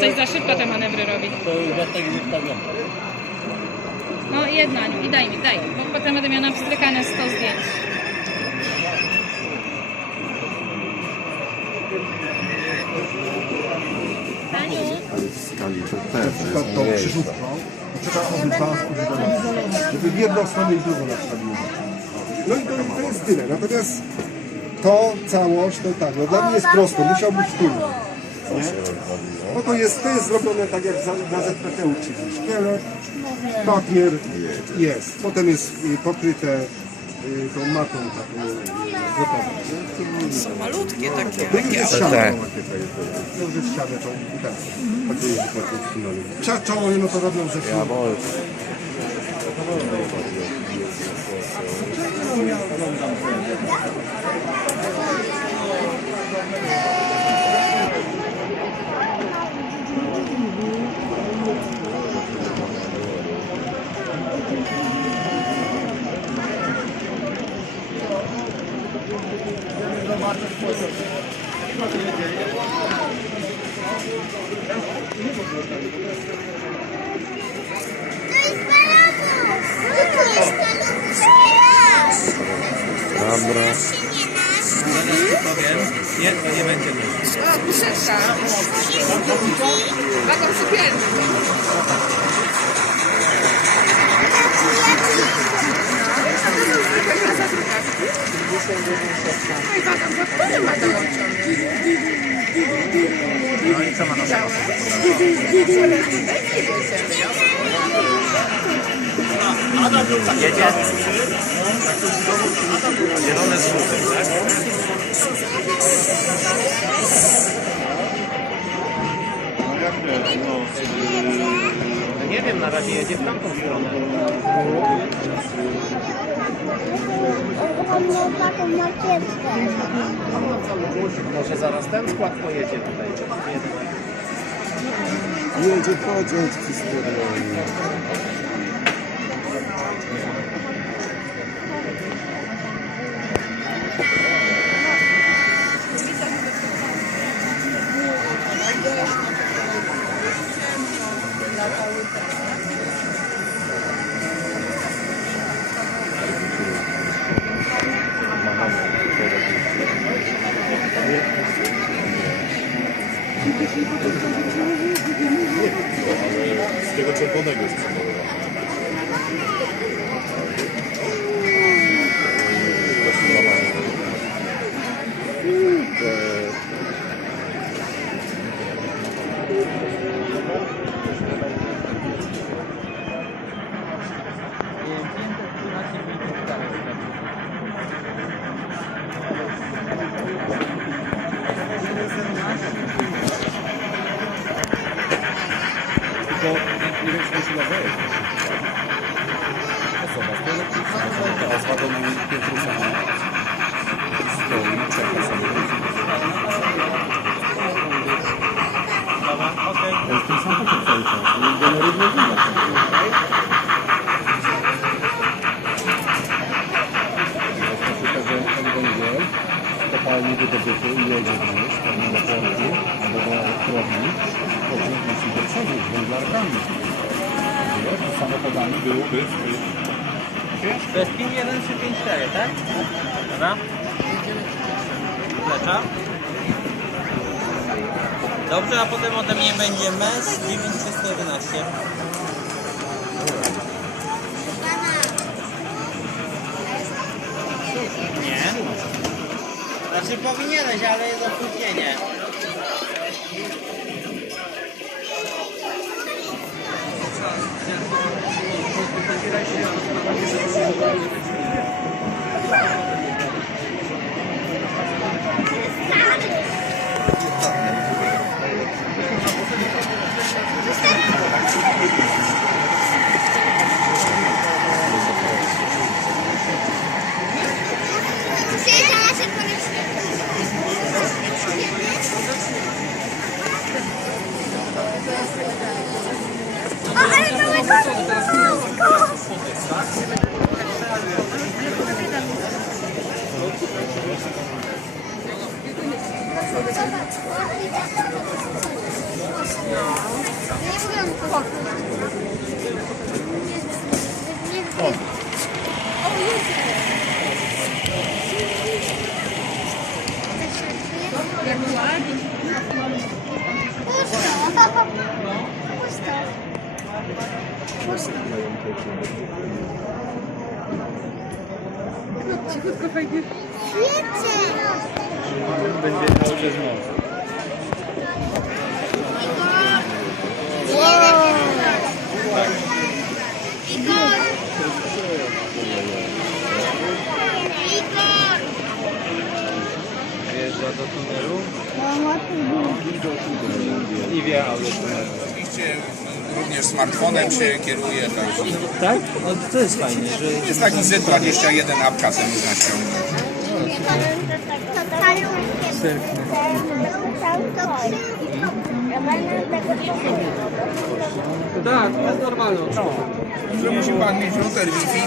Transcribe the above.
coś za szybko te manewry robi. To już ja tak nie wstawiam. No jedna, Aniu, i daj mi, daj, bo potem będę miała napstrykane 100 zdjęć. Aniu, w skali to przykład tą krzyżówką, trzeba obydwa żeby w jedną stronę i w drugą. No i to, to jest tyle. Natomiast to całość, to tak, no dla mnie jest prosto, musiał być tu. Nie? No to jest, to jest zrobione tak jak za- na ZPT-u, czyli szkielet, papier jest. Potem jest y, pokryte y, tą matą taką y, gotową. nie? Są malutkie takie. To już jest ściana. Tak. To już jest ściana, to tak. Trzeba czoło, no to robią ze środka. Dobra. Nie, to nie będzie. A, puszeczka. Taką sypialnię. No i co ma na sobie? Jedzie? Zielone z żółtym, tak? No nie wiem, na razie jedzie w tamtą stronę. Miał taką makietkę. Może zaraz ten skład pojedzie tutaj. Jedzie pociąg cysterny. Z tego czerwonego jest Tylko nie wiem, czy to się da wejść. Osoba z tego a z stoi, czeka sobie. To jest ten samochód cały czas. I generuje widać. Jak to że on będzie kopalni wydobyty i jedzie wnieść, pewnie do portu albo do elektrowni, później musi go przewieźć węglarkami. Wiesz, to samochodami byłoby To jest PIN 1354, tak? Dobra. Lecza. Dobrze, a potem ode mnie będzie MES 9311. Nie? Znaczy powinieneś, ale jest opóźnienie. Чего-то пойдешь? Będzie cały czas! Igor! Wjeżdża do tunelu i wjechał do tunelu. Oczywiście również smartfonem się kieruje, także Tak? No to jest fajnie, że jest taki Z21 apka sobie można ściągnąć. Tak, to jest normalne. Że musi pan mieć router Wi-Fi.